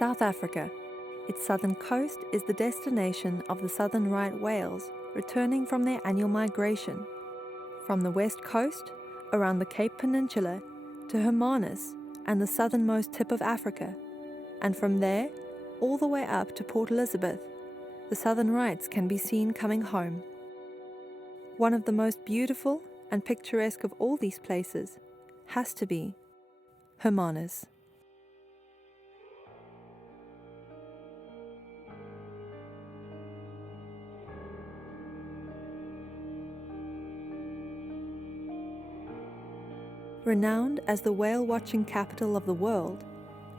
South Africa. Its southern coast is the destination of the southern right whales returning from their annual migration. From the west coast, around the Cape Peninsula, to Hermanus and the southernmost tip of Africa, and from there, all the way up to Port Elizabeth, the southern rights can be seen coming home. One of the most beautiful and picturesque of all these places has to be Hermanus. Renowned as the whale-watching capital of the world,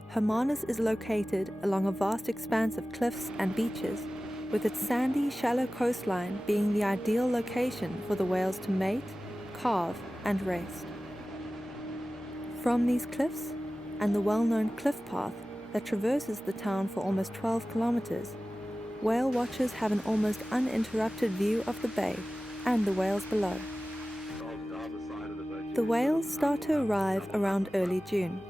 Hermanus is located along a vast expanse of cliffs and beaches, with its sandy, shallow coastline being the ideal location for the whales to mate, calve, and rest. From these cliffs, and the well-known cliff path that traverses the town for almost 12 kilometers, whale watchers have an almost uninterrupted view of the bay and the whales below. The whales start to arrive around early June,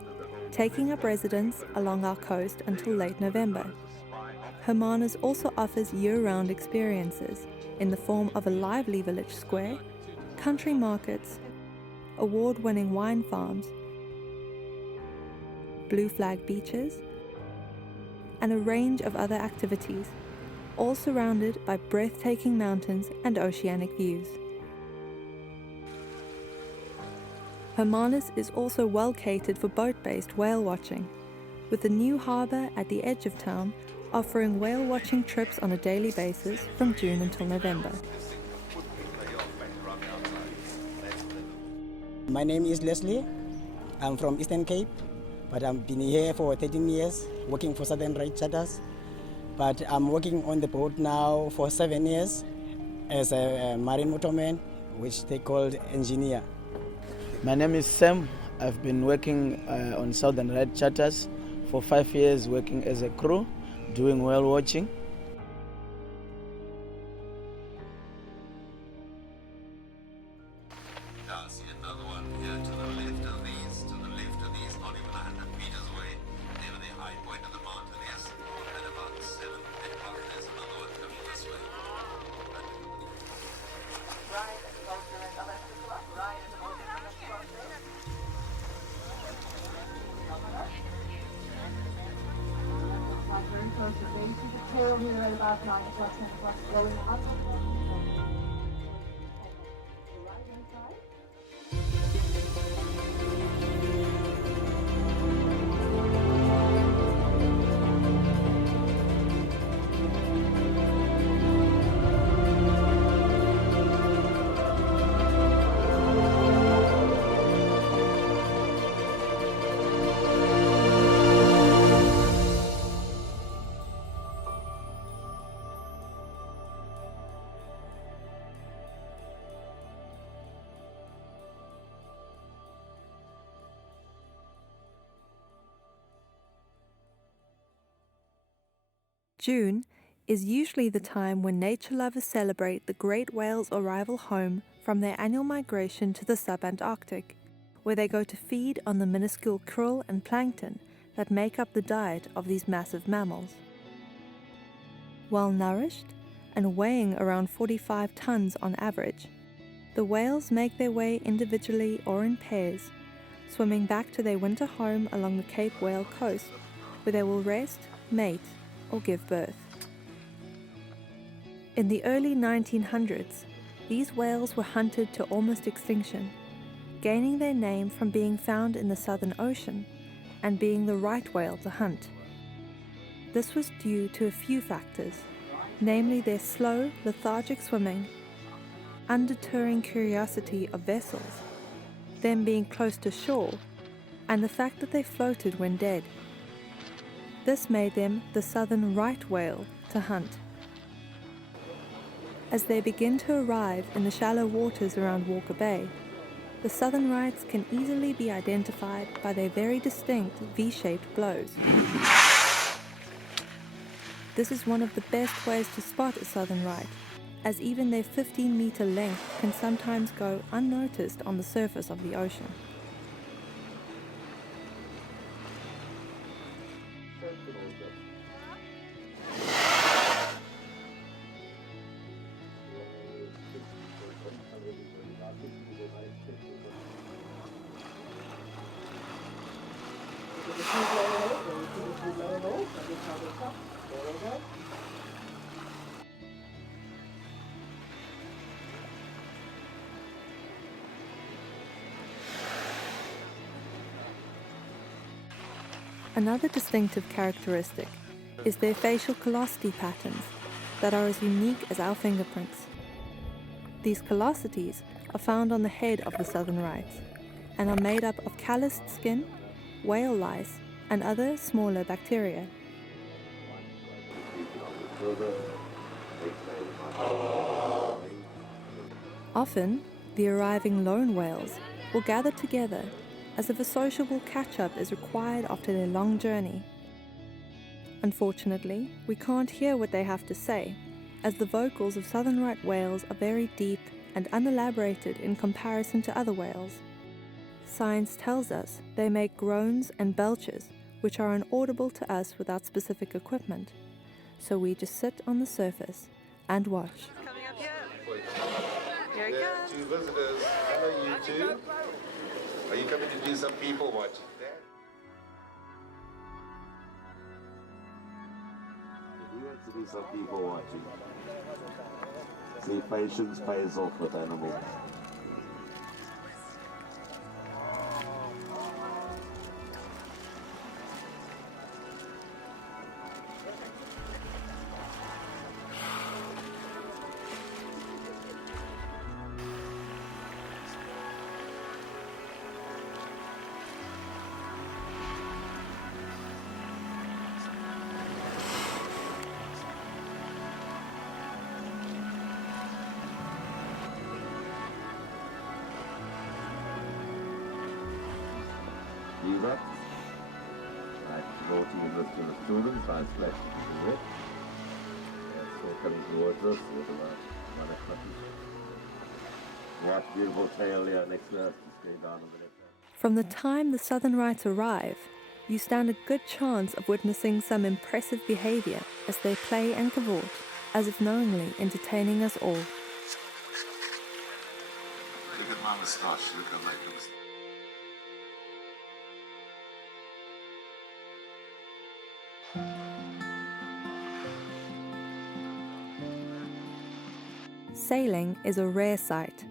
taking up residence along our coast until late November. Hermanus also offers year-round experiences in the form of a lively village square, country markets, award-winning wine farms, blue flag beaches, and a range of other activities, all surrounded by breathtaking mountains and oceanic views. Hermanus is also well catered for boat-based whale watching, with the new harbour at the edge of town offering whale watching trips on a daily basis from June until November. My name is Leslie. I'm from Eastern Cape, but I've been here for 13 years working for Southern Right Charters. But I'm working on the boat now for 7 years as a marine motorman, which they call engineer. My name is Sam. I've been working on Southern Right Charters for 5 years, working as a crew, doing whale watching. See another one here to the left of these, not even 100 meters away. There the high point of the mountain is, and about 7 o'clock there's another one coming this way. June is usually the time when nature lovers celebrate the great whales' arrival home from their annual migration to the subantarctic, where they go to feed on the minuscule krill and plankton that make up the diet of these massive mammals. Well nourished and weighing around 45 tons on average, the whales make their way individually or in pairs, swimming back to their winter home along the Cape Whale coast, where they will rest, mate, or give birth. In the early 1900s, these whales were hunted to almost extinction, gaining their name from being found in the Southern Ocean and being the right whale to hunt. This was due to a few factors, namely their slow, lethargic swimming, undeterring curiosity of vessels, them being close to shore, and the fact that they floated when dead. This made them the southern right whale to hunt. As they begin to arrive in the shallow waters around Walker Bay, the southern rights can easily be identified by their very distinct V-shaped blows. This is one of the best ways to spot a southern right, as even their 15-meter length can sometimes go unnoticed on the surface of the ocean. Another distinctive characteristic is their facial callosity patterns that are as unique as our fingerprints. These callosities are found on the head of the southern rights and are made up of calloused skin, whale lice, and other smaller bacteria. Often, the arriving lone whales will gather together as if a sociable catch-up is required after their long journey. Unfortunately, we can't hear what they have to say, as the vocals of southern right whales are very deep and unelaborated in comparison to other whales. Science tells us they make groans and belches, which are inaudible to us without specific equipment, so we just sit on the surface and watch. Coming up here. Here he comes. Two visitors. Hello, you two. Are you coming to do some people watching there? He wants to do some people watching. See, patience pays off with animals. Leave up. Right, floating this to the students, nice splash to the wet. Yes, so coming towards us with about 1 o'clock. What beautiful tail here next to us, just going down on the left hand. From the time the southern rights arrive, you stand a good chance of witnessing some impressive behavior as they play and cavort, as if knowingly entertaining us all. Look at my moustache. Look at my moustache. Sailing is a rare sight.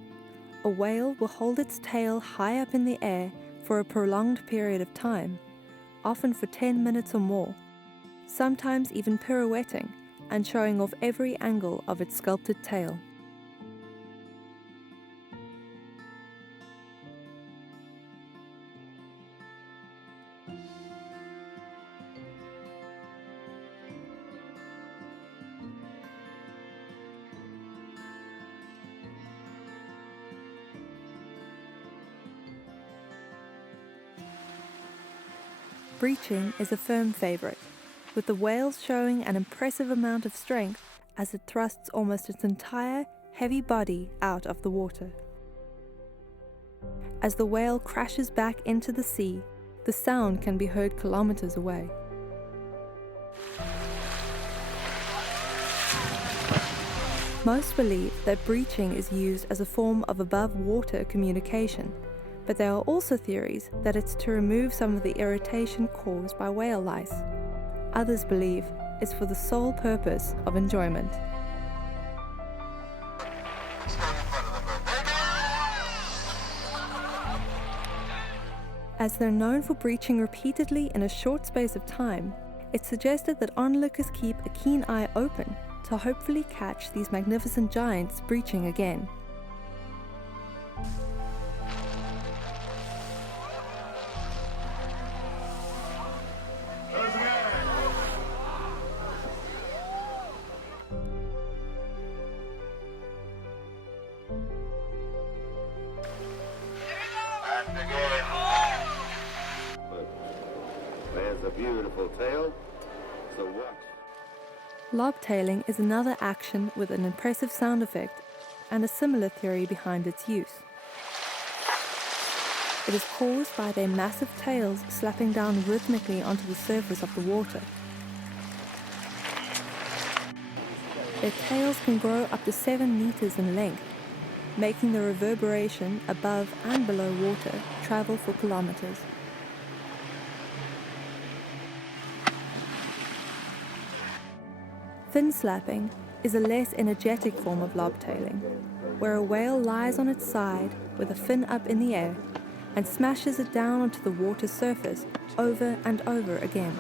A whale will hold its tail high up in the air for a prolonged period of time, often for 10 minutes or more, sometimes even pirouetting and showing off every angle of its sculpted tail. Breaching is a firm favorite, with the whales showing an impressive amount of strength as it thrusts almost its entire heavy body out of the water. As the whale crashes back into the sea, the sound can be heard kilometers away. Most believe that breaching is used as a form of above-water communication, but there are also theories that it's to remove some of the irritation caused by whale lice. Others believe it's for the sole purpose of enjoyment. As they're known for breaching repeatedly in a short space of time, it's suggested that onlookers keep a keen eye open to hopefully catch these magnificent giants breaching again. There's a beautiful tail, so watch. Lobtailing is another action with an impressive sound effect and a similar theory behind its use. It is caused by their massive tails slapping down rhythmically onto the surface of the water, their tails can grow up to 7 meters in length, making the reverberation above and below water travel for kilometers. Fin slapping is a less energetic form of lobtailing, where a whale lies on its side with a fin up in the air and smashes it down onto the water's surface over and over again.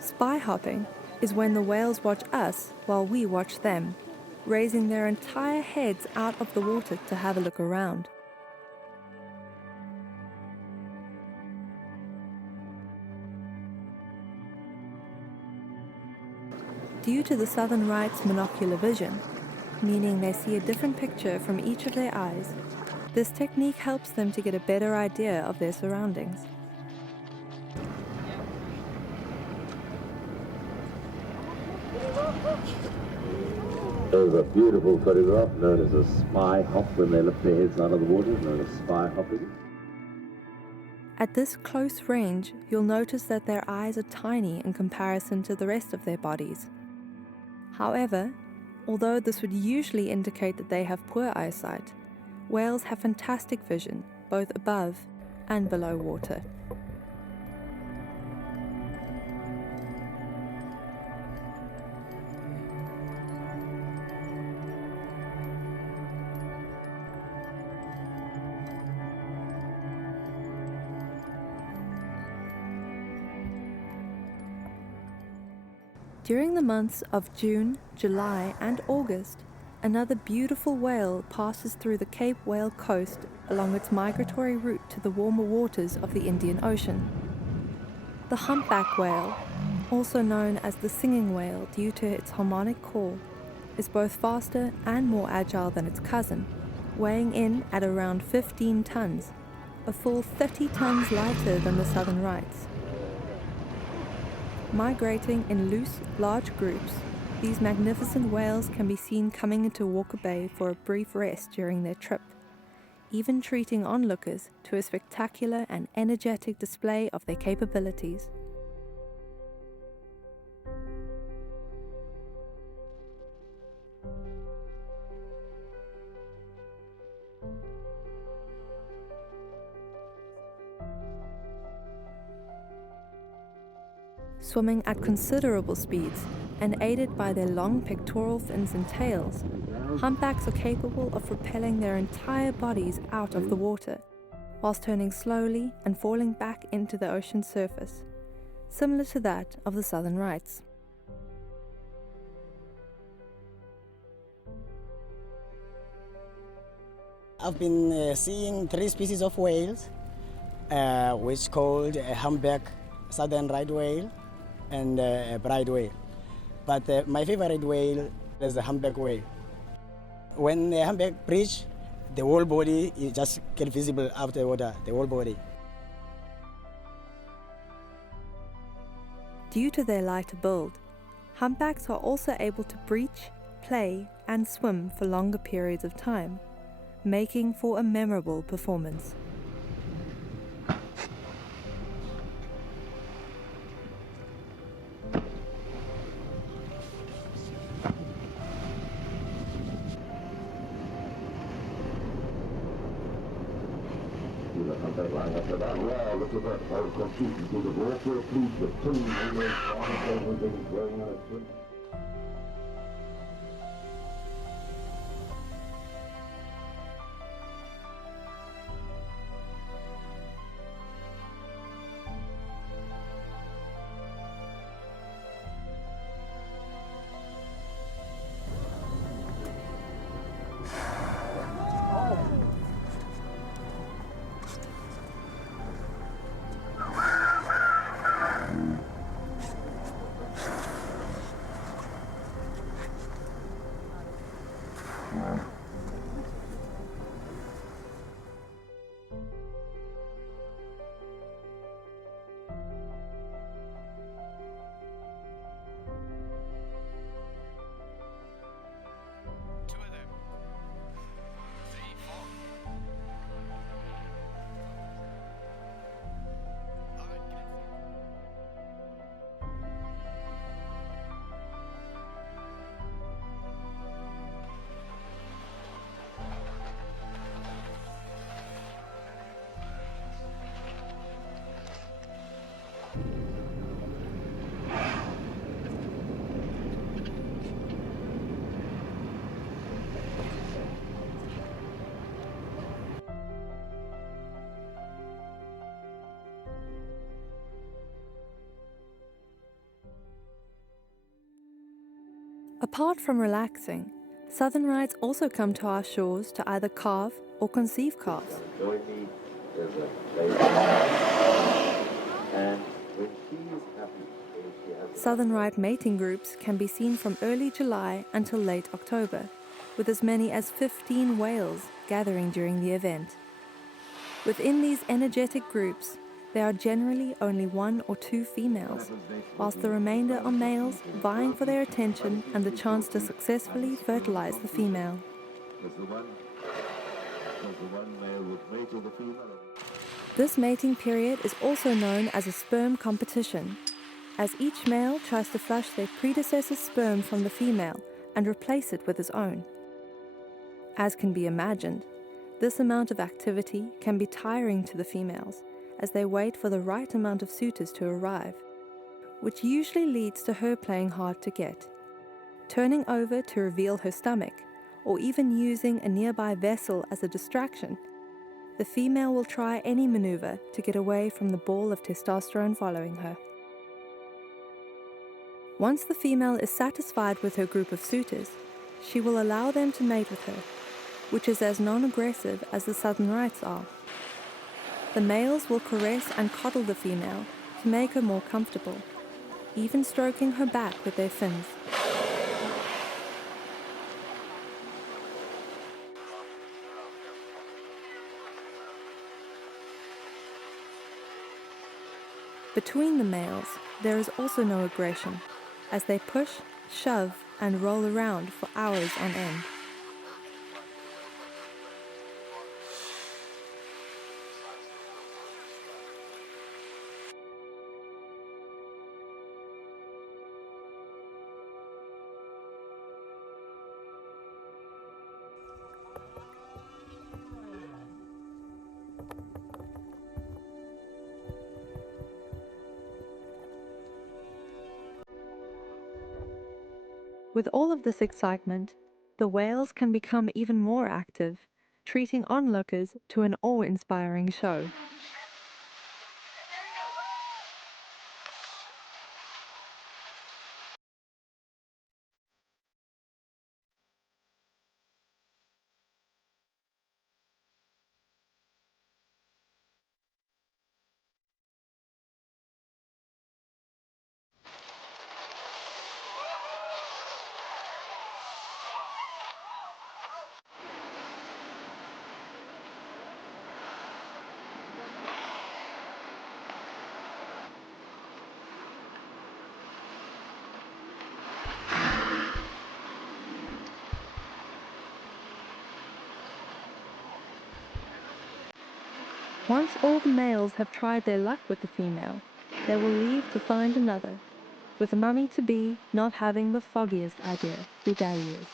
Spy hopping is when the whales watch us while we watch them, raising their entire heads out of the water to have a look around. Due to the southern right's monocular vision, meaning they see a different picture from each of their eyes, this technique helps them to get a better idea of their surroundings. There's a beautiful photograph known as a spy hop when they lift their heads out of the water, known as spy hopping. At this close range, you'll notice that their eyes are tiny in comparison to the rest of their bodies. However, although this would usually indicate that they have poor eyesight, whales have fantastic vision, both above and below water. During the months of June, July, and August, another beautiful whale passes through the Cape Whale coast along its migratory route to the warmer waters of the Indian Ocean. The humpback whale, also known as the singing whale due to its harmonic call, is both faster and more agile than its cousin, weighing in at around 15 tons, a full 30 tons lighter than the southern rights. Migrating in loose, large groups, these magnificent whales can be seen coming into Walker Bay for a brief rest during their trip, even treating onlookers to a spectacular and energetic display of their capabilities. Swimming at considerable speeds and aided by their long pectoral fins and tails, humpbacks are capable of propelling their entire bodies out of the water, whilst turning slowly and falling back into the ocean surface, similar to that of the southern rights. I've been seeing 3 species of whales, which called a humpback, southern right whale, and a bride whale. But my favorite whale is the humpback whale. When the humpback breach, the whole body is just get visible out the water, the whole body. Due to their lighter build, humpbacks are also able to breach, play, and swim for longer periods of time, making for a memorable performance. Apart from relaxing, southern rites also come to our shores to either carve or conceive calves. Join me, there's a lady. And when she is happy, she has Southern rite mating groups can be seen from early July until late October, with as many as 15 whales gathering during the event. Within these energetic groups, there are generally only 1 or 2 females, whilst the remainder are males vying for their attention and the chance to successfully fertilize the female. Does the one male would mate with the female? This mating period is also known as a sperm competition, as each male tries to flush their predecessor's sperm from the female and replace it with his own. As can be imagined, this amount of activity can be tiring to the females as they wait for the right amount of suitors to arrive, which usually leads to her playing hard to get, turning over to reveal her stomach, or even using a nearby vessel as a distraction. The female will try any maneuver to get away from the ball of testosterone following her. Once the female is satisfied with her group of suitors, she will allow them to mate with her, which is as non-aggressive as the southern rites are. The males will caress and coddle the female to make her more comfortable, even stroking her back with their fins. Between the males, there is also no aggression, as they push, shove, and roll around for hours on end. With all of this excitement, the whales can become even more active, treating onlookers to an awe-inspiring show. Once all the males have tried their luck with the female, they will leave to find another, with the mummy-to-be not having the foggiest idea who daddy is.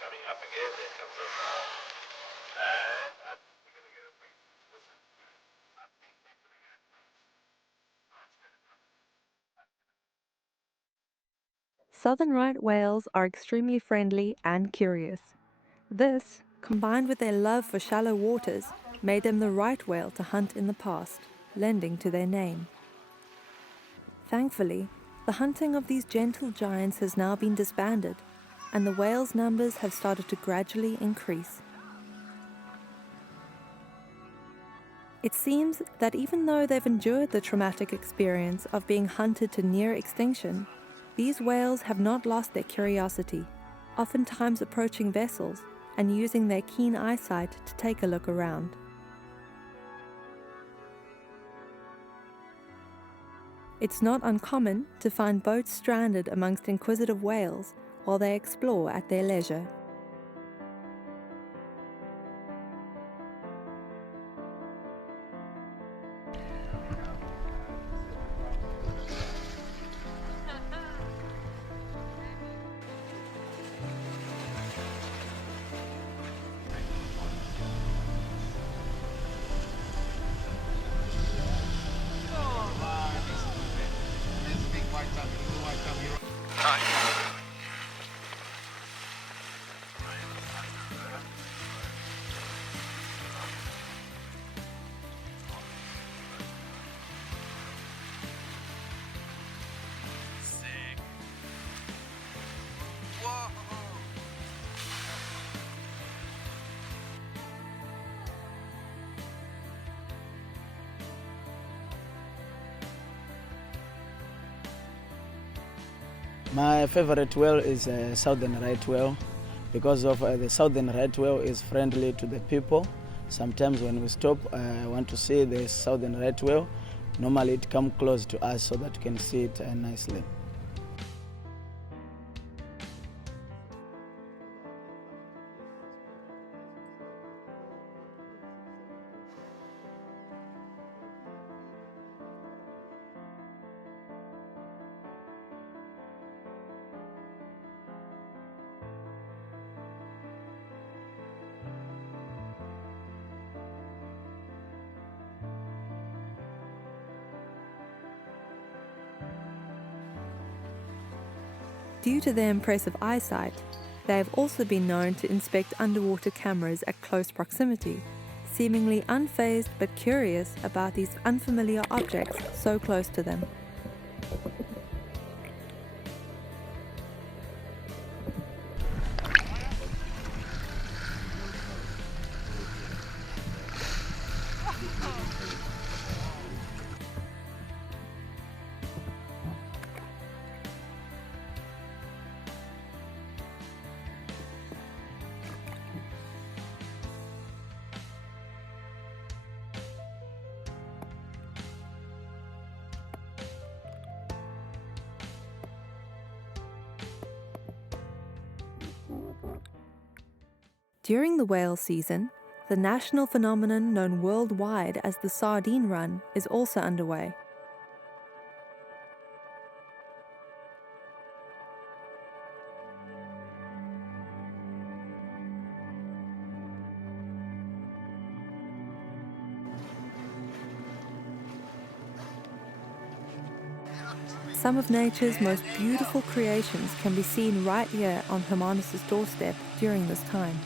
Coming up again, there comes a Southern right whales are extremely friendly and curious. This, combined with their love for shallow waters, made them the right whale to hunt in the past, lending to their name. Thankfully, the hunting of these gentle giants has now been disbanded, and the whales' numbers have started to gradually increase. It seems that even though they've endured the traumatic experience of being hunted to near extinction, these whales have not lost their curiosity, oftentimes approaching vessels and using their keen eyesight to take a look around. It's not uncommon to find boats stranded amongst inquisitive whales while they explore at their leisure. My favorite whale is southern right whale because of the southern right whale is friendly to the people. Sometimes when we stop, I want to see the southern right whale. Normally it comes close to us so that you can see it nicely. Due to their impressive eyesight, they have also been known to inspect underwater cameras at close proximity, seemingly unfazed but curious about these unfamiliar objects so close to them. During the whale season, the national phenomenon known worldwide as the sardine run is also underway. Some of nature's most beautiful creations can be seen right here on Hermanus' doorstep during this time.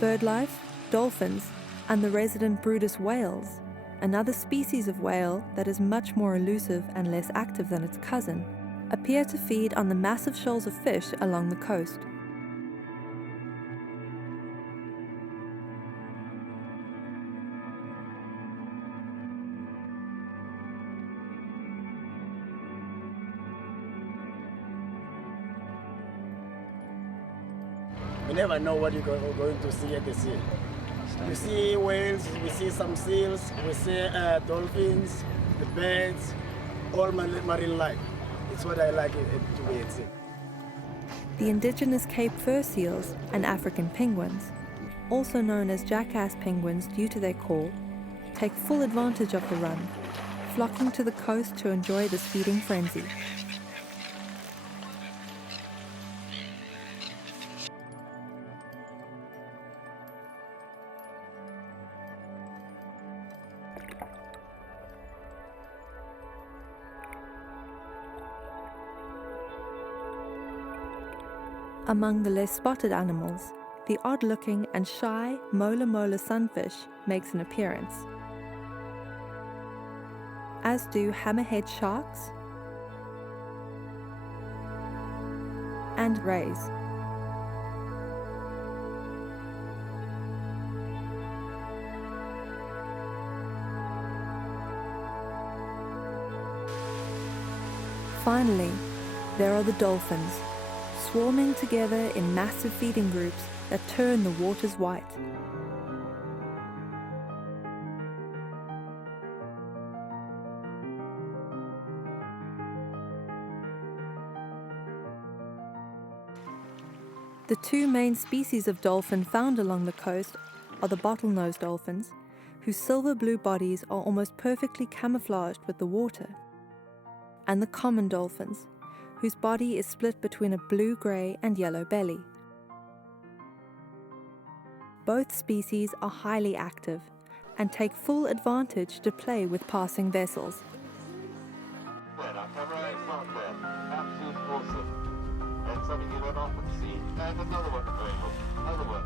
Birdlife, dolphins, and the resident Brutus whales, another species of whale that is much more elusive and less active than its cousin, appear to feed on the massive shoals of fish along the coast. You never know what you're going to see at the sea. You see whales, we see some seals, we see dolphins, the birds, all marine life. It's what I like it to be at sea. The indigenous Cape fur seals and African penguins, also known as jackass penguins due to their call, take full advantage of the run, flocking to the coast to enjoy this feeding frenzy. Among the less spotted animals, the odd-looking and shy mola sunfish makes an appearance, as do hammerhead sharks and rays. Finally, there are the dolphins, swarming together in massive feeding groups that turn the waters white. The two main species of dolphin found along the coast are the bottlenose dolphins, whose silver blue bodies are almost perfectly camouflaged with the water, and the common dolphins, whose body is split between a blue-grey and yellow belly. Both species are highly active and take full advantage to play with passing vessels. Absolute awesome. And something you don't often see. And another one going on. Another one.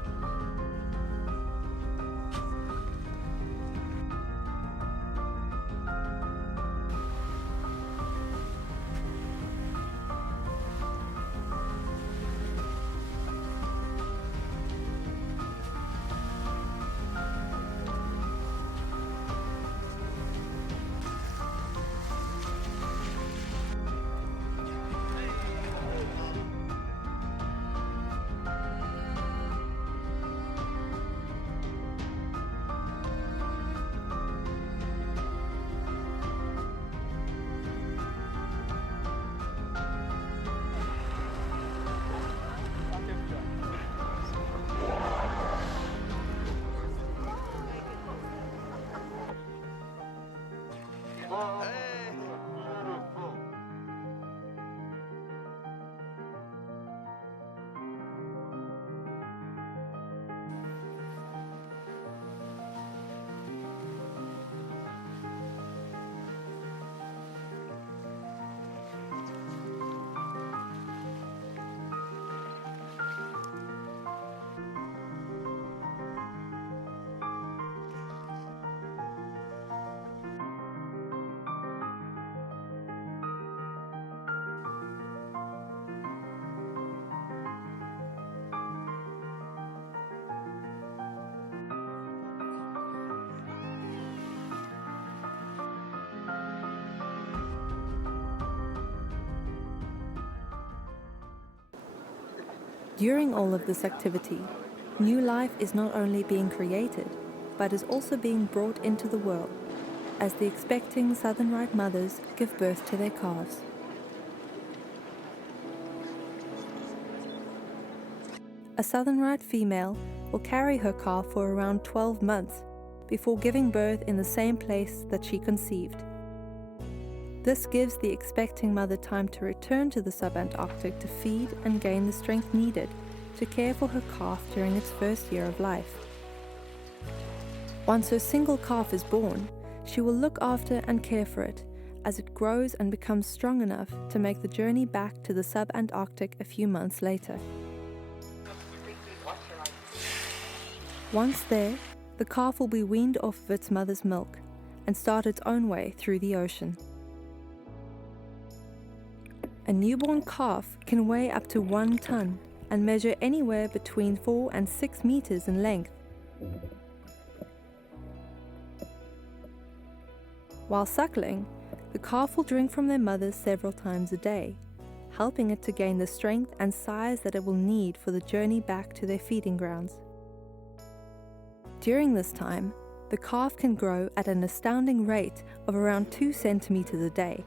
During all of this activity, new life is not only being created, but is also being brought into the world, as the expecting Southern Right mothers give birth to their calves. A Southern Right female will carry her calf for around 12 months before giving birth in the same place that she conceived. This gives the expecting mother time to return to the subantarctic to feed and gain the strength needed to care for her calf during its first year of life. Once her single calf is born, she will look after and care for it as it grows and becomes strong enough to make the journey back to the subantarctic a few months later. Once there, the calf will be weaned off of its mother's milk and start its own way through the ocean. A newborn calf can weigh up to 1 ton and measure anywhere between 4 and 6 meters in length. While suckling, the calf will drink from their mother several times a day, helping it to gain the strength and size that it will need for the journey back to their feeding grounds. During this time, the calf can grow at an astounding rate of around 2 centimeters a day.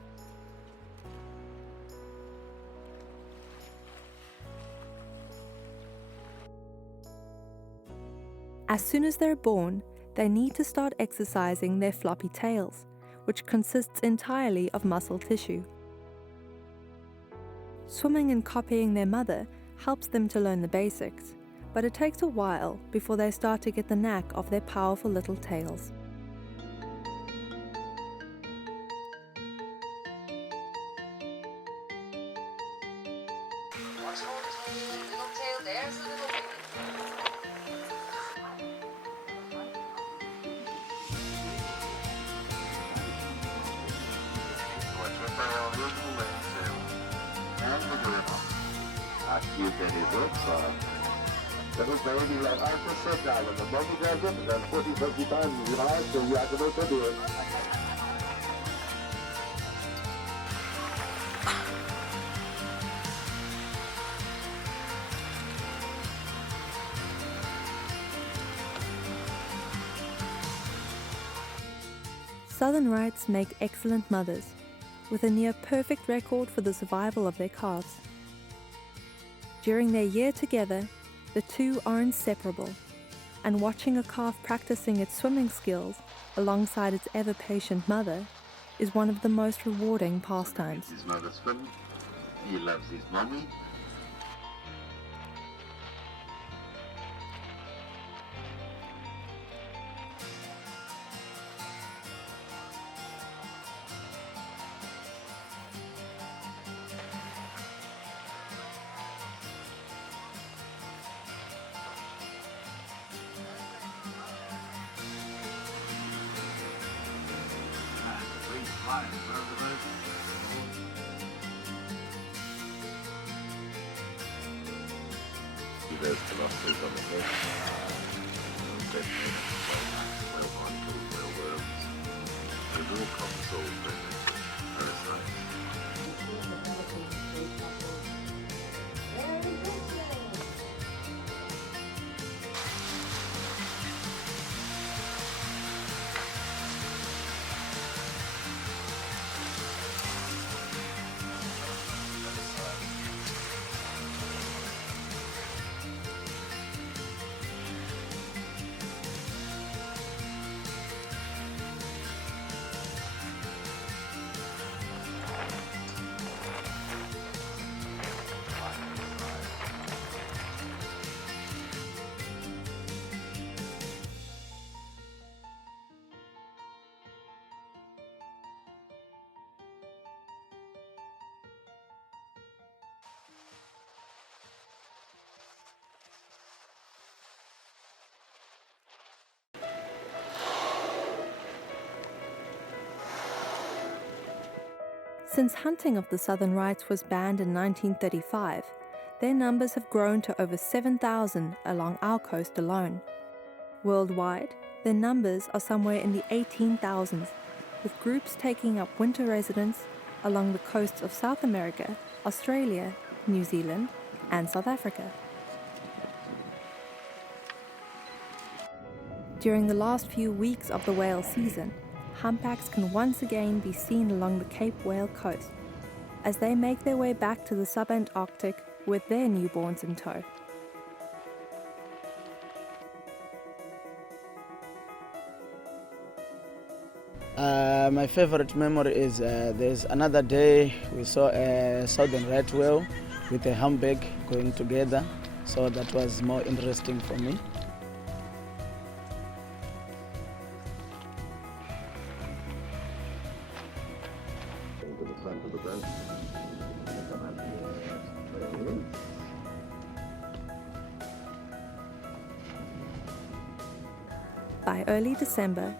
As soon as they're born, they need to start exercising their floppy tails, which consists entirely of muscle tissue. Swimming and copying their mother helps them to learn the basics, but it takes a while before they start to get the knack of their powerful little tails. Watch out, little tail, there's a little baby. Aqui o tenedor só. Então vai ele levar para o central, no banco da gente, depois de visitar os virais, eu ia do poder. Southern Rights make excellent mothers, with a near-perfect record for the survival of their calves. During their year together, the two are inseparable, and watching a calf practicing its swimming skills alongside its ever-patient mother is one of the most rewarding pastimes. His mother swim, he loves his mommy. There's philosophies on the head, whale monkeys, whale worms, there's all common souls parasites. Since hunting of the Southern Rights was banned in 1935, their numbers have grown to over 7,000 along our coast alone. Worldwide, their numbers are somewhere in the 18,000s, with groups taking up winter residence along the coasts of South America, Australia, New Zealand, and South Africa. During the last few weeks of the whale season, humpbacks can once again be seen along the Cape Whale coast as they make their way back to the subantarctic with their newborns in tow. My favorite memory is there's another day we saw a southern right whale with a humpback going together, so that was more interesting for me. Into the front of the boat. And come up here. There it is. By early December,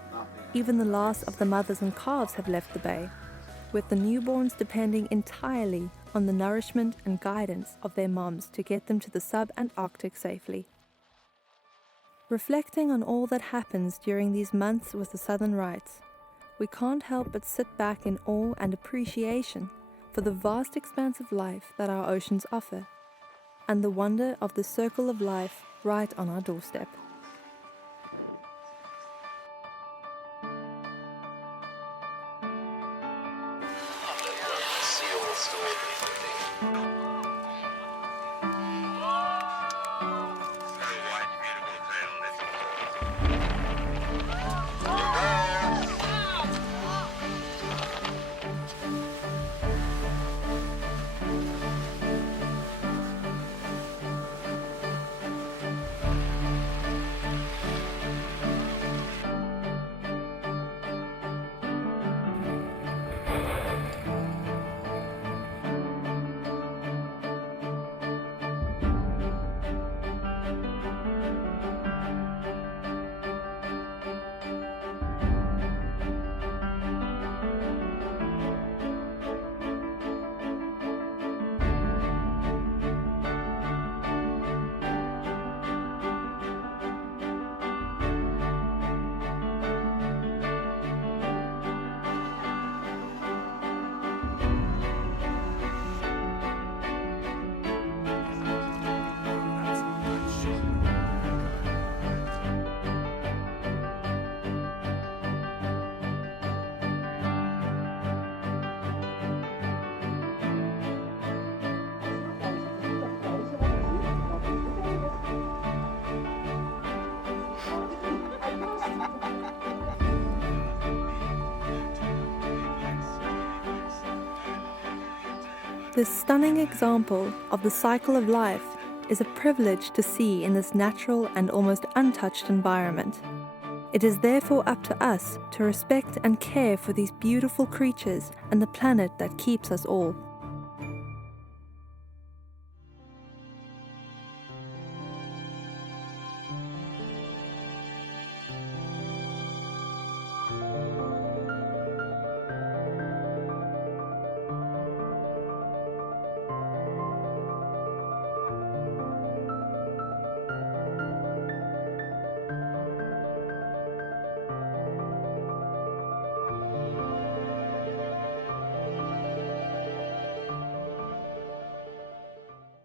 even the last of the mothers and calves have left the bay, with the newborns depending entirely on the nourishment and guidance of their moms to get them to the subantarctic safely. Reflecting on all that happens during these months with the Southern Rights, we can't help but sit back in awe and appreciation for the vast expanse of life that our oceans offer, and the wonder of the circle of life right on our doorstep. This stunning example of the cycle of life is a privilege to see in this natural and almost untouched environment. It is therefore up to us to respect and care for these beautiful creatures and the planet that keeps us all.